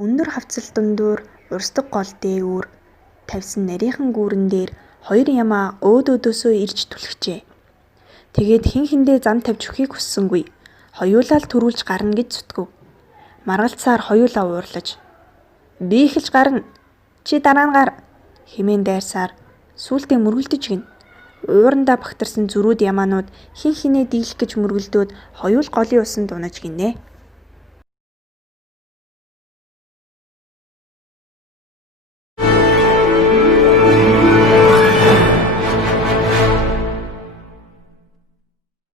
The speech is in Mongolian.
Өндөр хавцал дундуур урсдаг гол дээгүүр тавьсан нарийхан гүүрэн дээр хоёр ямаа өөдөөсөө ирж түлхжээ. Тэгээд хэн хэндээ зам тавьж өгөхийг хүссэнгүй. Хоёулаа л төрүүлж гарна гэж зүтгэв. Маргалцсаар хоёулаа уурлаж "Би эхэлж гарна. Чи дараа нь гар" хэмээн дайрсаар сүүлдээ мөргөлдөж гин. Уурандаа багтарсан зүрүүд ямаанууд хин хинээ дийлэх гэж мөргөлдөөд хоёул голын усанд унаж гинэ.